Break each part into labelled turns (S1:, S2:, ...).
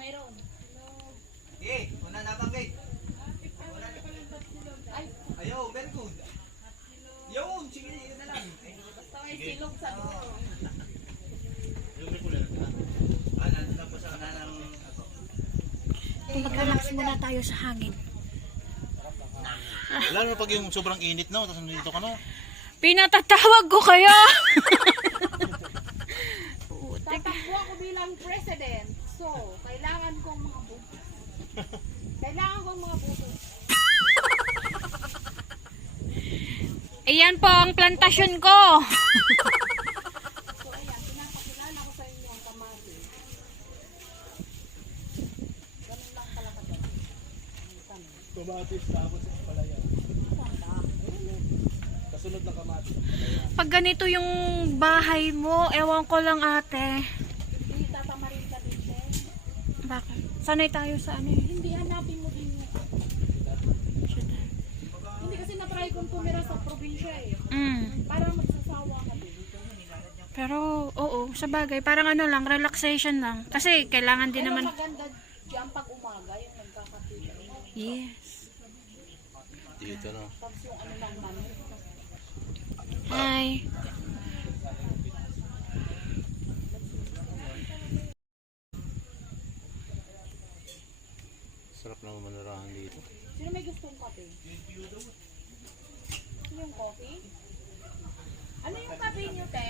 S1: mayroon.
S2: Eh, una nabanggit.
S1: Ay,
S2: Ayaw, very good. Yun, sige, yun na lang.
S1: basta may silog sa dulo.
S2: Nandun lang po sa kanan ng ako.
S3: Mag-relax muna tayo sa hangin.
S4: Lalo na pag yung sobrang init, no? Tapos nandito ka, no?
S3: Pinatatawag ko kayo!
S1: Tatakbo ako bilang president. So, kailangan kong mga buto. Kailangan kong mga buto.
S3: Ayan po ang plantasyon ko.
S1: So, ayan, pinapakilala ko sa inyo ang kamatis. Ganun lang pala kadali.
S2: Kamatis tapos sa palaya. Kasunod ng kamatis.
S3: Pag ganito yung bahay mo, ewan ko lang ate.
S1: Hindi tatamarin ka din, eh.
S3: Bakit? Sanay tayo sa ano eh.
S1: Hindi hanapin mo din yung... Hindi kasi na-try kong tumira sa probinsya eh. Parang magsasawa ka din.
S3: Pero, oo, sa bagay, parang ano lang, relaxation lang. Kasi kailangan din
S1: Pero
S3: naman.
S1: maganda dyan pag umaga yung nagkakapila.
S3: Yes.
S4: Dito, no?
S1: Tapos yung ano lang namin.
S3: Hi.
S4: Sarap na manirahan dito.
S1: Sino may gustong kape? Ano yung coffee? Ano yung kape niyo, te?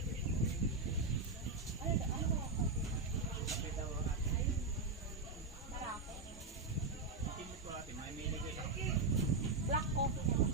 S1: Ano ba yung kape? Marake? Black coffee naman.